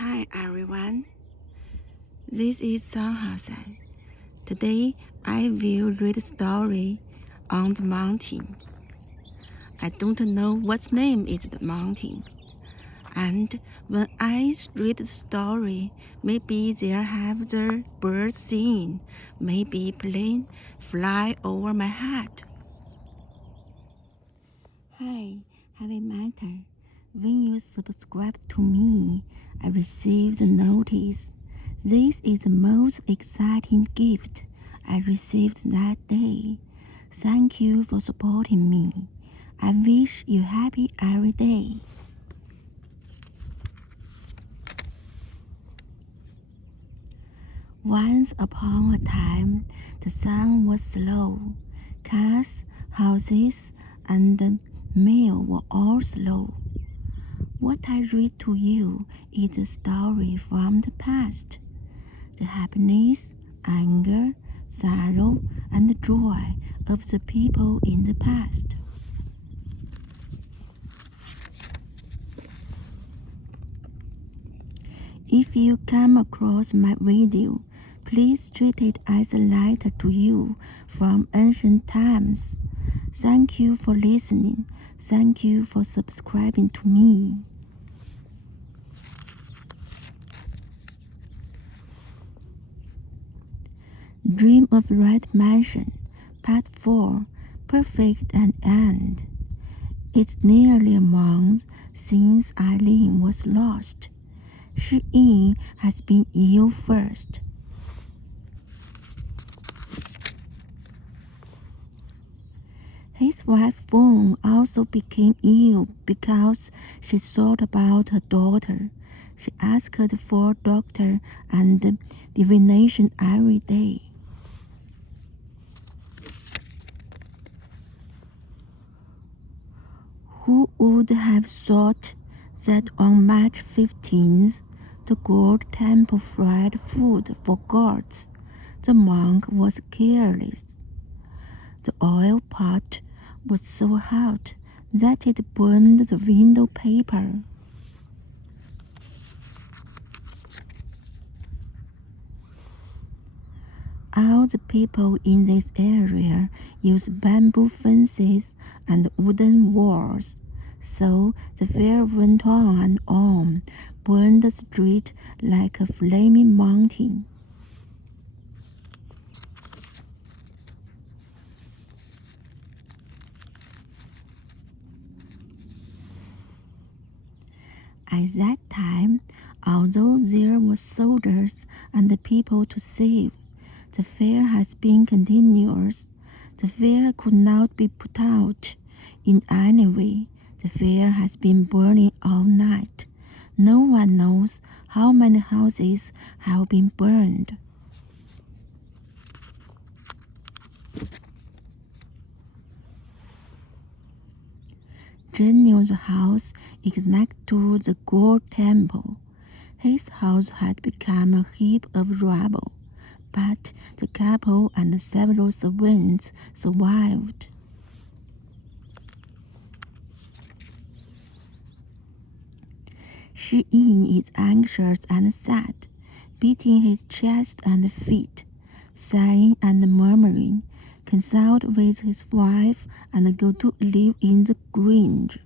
Hi everyone, this is Sang Hassan. Today I will read a story on the mountain. I don't know what name is the mountain. And when I read the story, maybe there have the birds sing, maybe plane fly over my head. Hi, have a matter. When you subscribe to me, I received a notice. This is the most exciting gift I received that day. Thank you for supporting me. I wish you happy every day. Once upon a time, the sun was slow. Cars, houses, and the mail were all slow. What I read to you is a story from the past. The happiness, anger, sorrow, and joy of the people in the past. If you come across my video, please treat it as a letter to you from ancient times. Thank you for listening. Thank you for subscribing to me. Dream of Red Mansion, Part 4, Perfect and End. It's nearly a month since Eileen was lost. Shi-Yin has been ill first. His wife Feng also became ill because she thought about her daughter. She asked for a doctor and divination every day. Who would have thought that on March 15th, the gold temple fried food for gods? The monk was careless. The oil pot was so hot that it burned the window paper. All the people in this area use bamboo fences and wooden walls, so the fire went on, burned the street like a flaming mountain. At that time, although there were soldiers and people to save, the fire has been continuous. The fire could not be put out in any way. The fire has been burning all night. No one knows how many houses have been burned. Daniel's house is next to the gold temple. His house had become a heap of rubble, but the couple and several servants survived. Shi-Yin is anxious and sad, beating his chest and feet, sighing and murmuring, consult with his wife and go to live in the grange.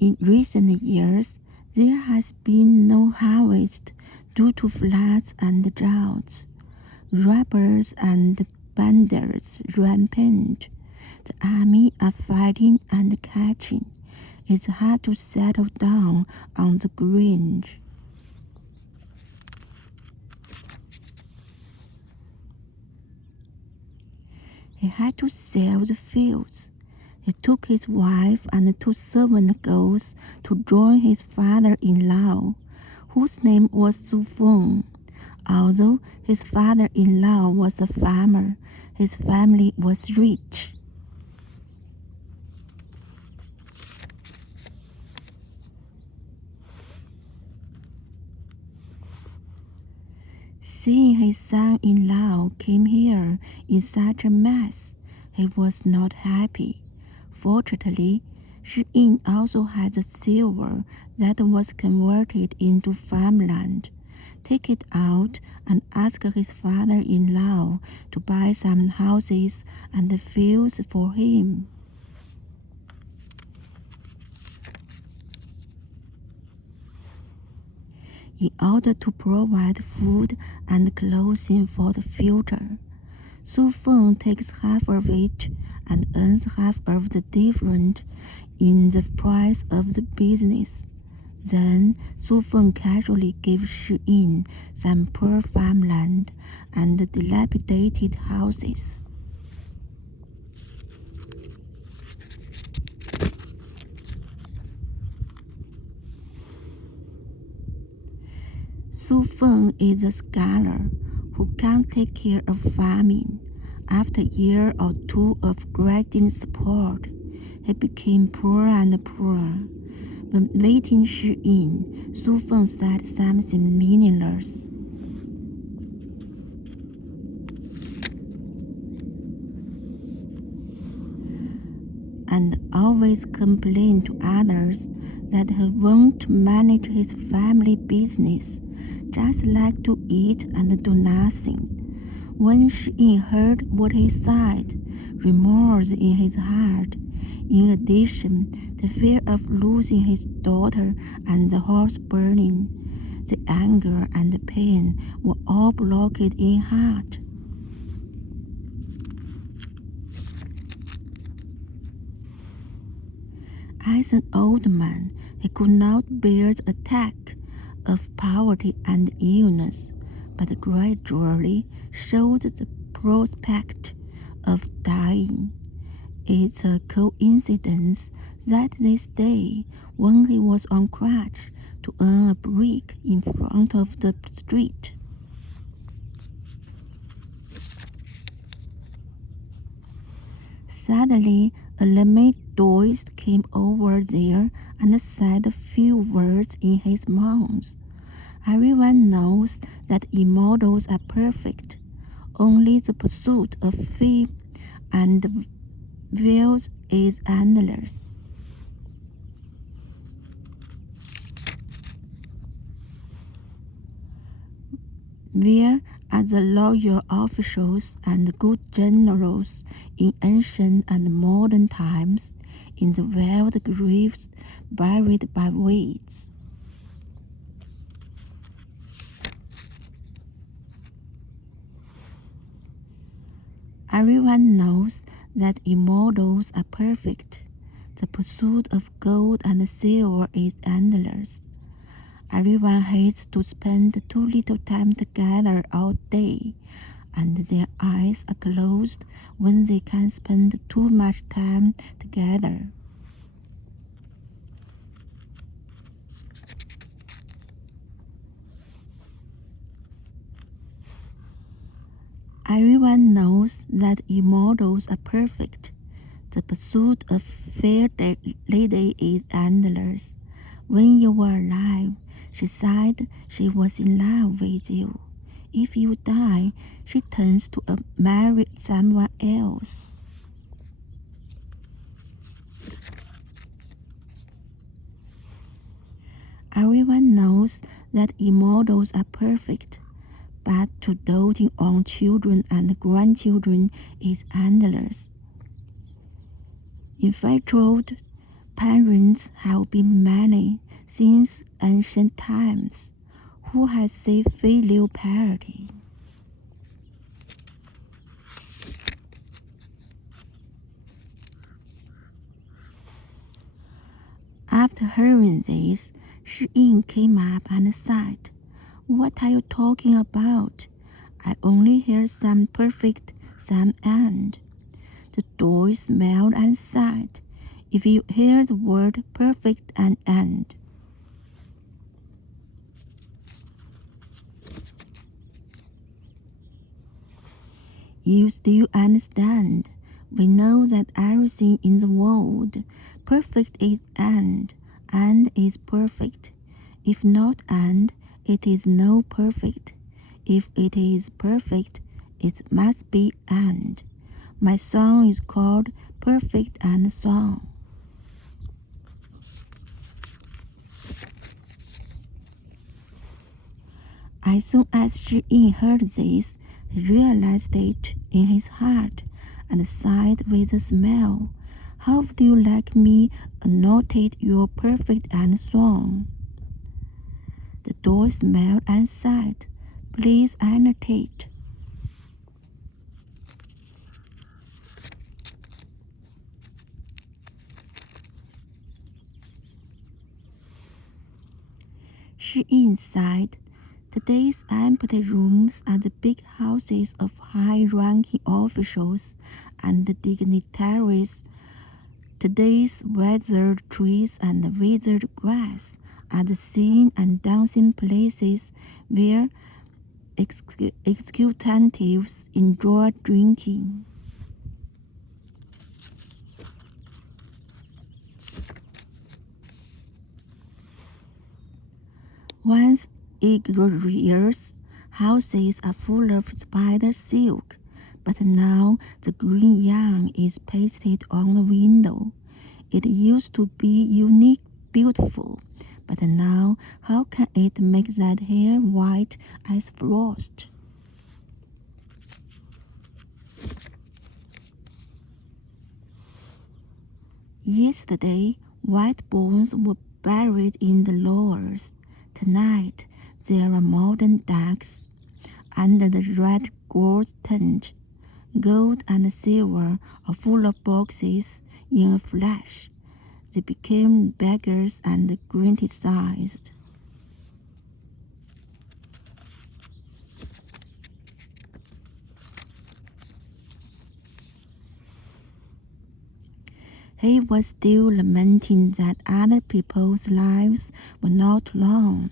In recent years, there has been no harvest due to floods and droughts. Robbers and bandits rampant. The army are fighting and catching. It's hard to settle down on the grange. He had to sell the fields. He took his wife and 2 servant girls to join his father-in-law, whose name was Su Feng. Although his father-in-law was a farmer, his family was rich. Seeing his son-in-law came here in such a mess, he was not happy. Fortunately, Shi also had the silver that was converted into farmland. Take it out and ask his father-in-law to buy some houses and fields for him. In order to provide food and clothing for the future, Su Feng takes half of it and earns half of the difference in the price of the business. Then Su Feng casually gives Shi Yin some poor farmland and dilapidated houses. Su Feng is a scholar who can't take care of farming. After a year or two of granting support, he became poorer and poorer. When meeting Shi Yin, Su Feng said something meaningless. And always complained to others that he won't manage his family business, just like to eat and do nothing. When Shi Yin heard what he said, remorse in his heart, in addition, the fear of losing his daughter and the horse burning, the anger and the pain were all blocked in heart. As an old man, he could not bear the attack of poverty and illness, but gradually showed the prospect of dying. It's a coincidence that this day, when he was on crutch to earn a brick in front of the street, suddenly a lametoist came over there and said a few words in his mouth. Everyone knows that immortals are perfect. Only the pursuit of fame and wealth is endless. Where are the loyal officials and good generals in ancient and modern times, in the wild graves buried by weeds? Everyone knows that immortals are perfect. The pursuit of gold and silver is endless. Everyone hates to spend too little time together all day, and their eyes are closed when they can spend too much time together. Everyone knows that immortals are perfect. The pursuit of fair lady is endless. When you were alive, she said she was in love with you. If you die, she turns to marry someone else. Everyone knows that immortals are perfect, but to doting on children and grandchildren is endless. Infatuated parents have been many since ancient times. Who has saved filial piety? After hearing this, Shi Yin came up and said, "What are you talking about? I only hear some perfect, some end." The boy smiled and said, "If you hear the word perfect and end, you still understand. We know that everything in the world, perfect is end is perfect. If not end, it is no perfect. If it is perfect, it must be end. My song is called Perfect and Song. As soon as Shi Yin heard this, he realized it in his heart and sighed with a smile. How would you like me annotate your perfect and song? The doll smiled and said, Please annotate. Shi Yin sighed. Today's empty rooms are the big houses of high-ranking officials and dignitaries. Today's withered trees and withered grass are the singing and dancing places where executives enjoy drinking. Once Ignorier's houses are full of spider silk, but now the green yarn is pasted on the window. It used to be unique, beautiful, but now how can it make that hair white as frost? Yesterday, white bones were buried in the lowers. Tonight, there are modern ducks under the red gold tent. Gold and silver are full of boxes in a flash. They became beggars and criticized. He was still lamenting that other people's lives were not long,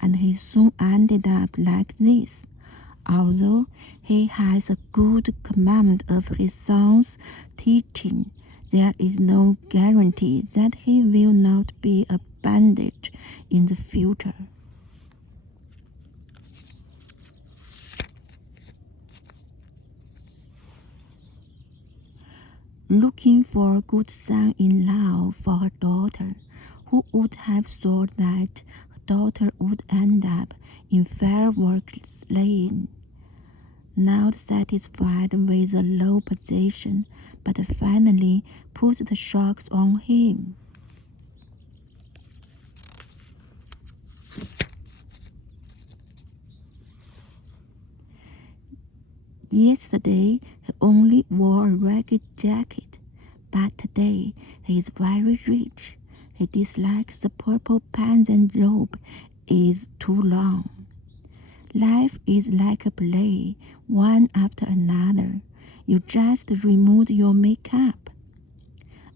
and he soon ended up like this. Although he has a good command of his son's teaching, there is no guarantee that he will not be a bandit in the future. Looking for a good son-in-law for her daughter, who would have thought that her daughter would end up in fireworks lane? Not satisfied with a low position, but finally put the shocks on him. Yesterday, he only wore a ragged jacket, but today he is very rich. He dislikes the purple pansy robe is too long. Life is like a play, one after another. You just remove your makeup,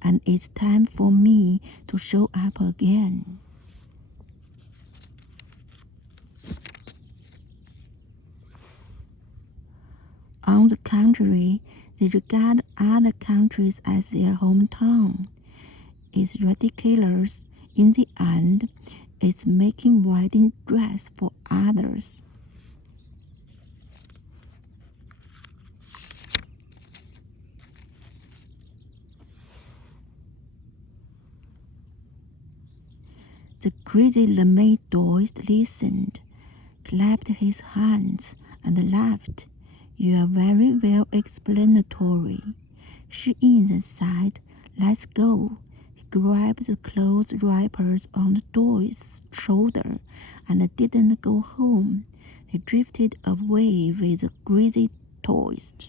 and it's time for me to show up again. On the contrary, they regard other countries as their hometown. It's ridiculous. In the end, it's making wedding dress for others. The crazy Lemay-Doist listened, clapped his hands, and laughed. You are very well explanatory. Shi Yin then said, Let's go. He grabbed the clothes wrappers on the doll's shoulder and didn't go home. He drifted away with the crazy toist.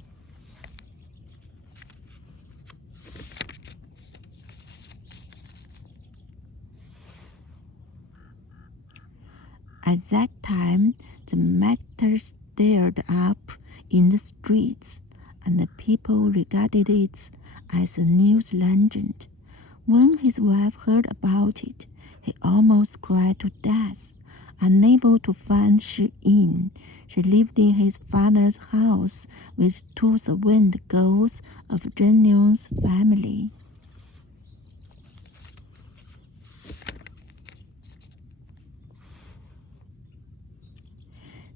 At that time, the matter stirred up in the streets, and the people regarded it as a news legend. When his wife heard about it, he almost cried to death. Unable to find Shi Yin, she lived in his father's house with two servant girls of Zhen Liang's family.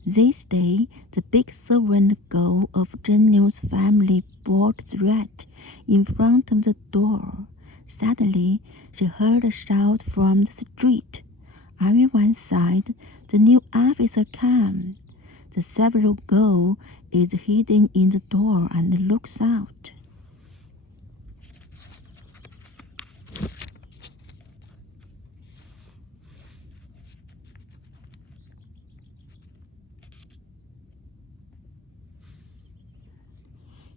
This day, the big servant girl of Zhenyu's family brought the rat in front of the door. Suddenly, she heard a shout from the street. Everyone said, "The new officer come." The servant girl is hidden in the door and looks out.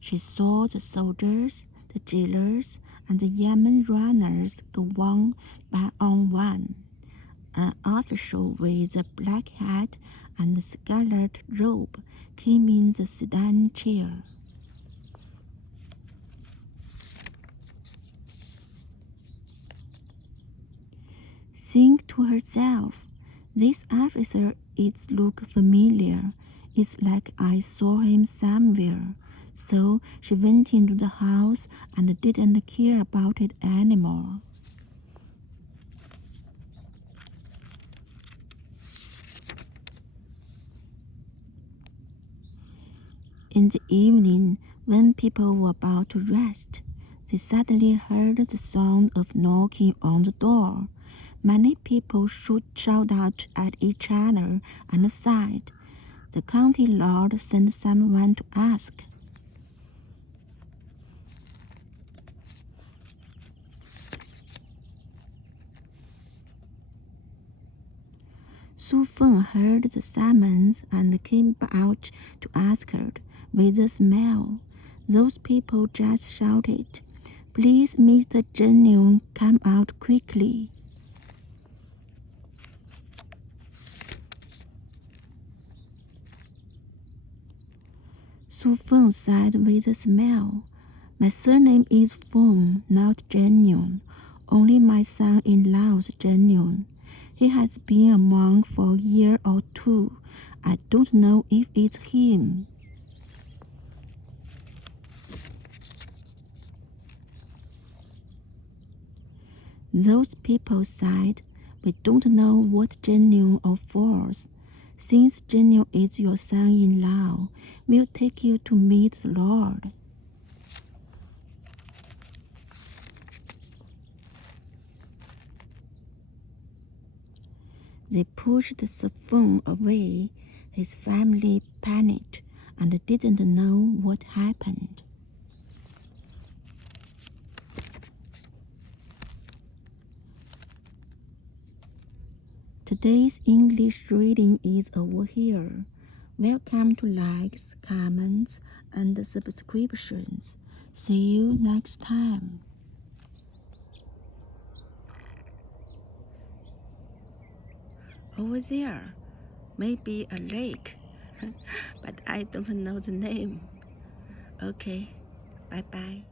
She saw the soldiers, the jailers, and the Yemen runners go one by one. An official with a black hat and a scarlet robe came in the sedan chair. Think to herself, "This officer looks familiar. It's like I saw him somewhere." So she went into the house and didn't care about it anymore. In the evening, when people were about to rest, they suddenly heard the sound of knocking on the door. Many people shouted out at each other and said, "The county lord sent someone to ask." Su Feng heard the summons and came out to ask her with a smile. Those people just shouted, "Please, Mr. Zhenyu, come out quickly." Su Feng said with a smile, "My surname is Feng, not Zhenyu. Only my son-in-law's Zhenyu. He has been a monk for a year or two. I don't know if it's him." Those people said, "We don't know what Zhenyu offers. Since Zhenyu is your son-in-law, we'll take you to meet the Lord." They pushed Su Feng away. His family panicked and didn't know what happened. Today's English reading is over here. Welcome to likes, comments, and subscriptions. See you next time. Over there, maybe a lake, but I don't know the name. Okay, bye-bye.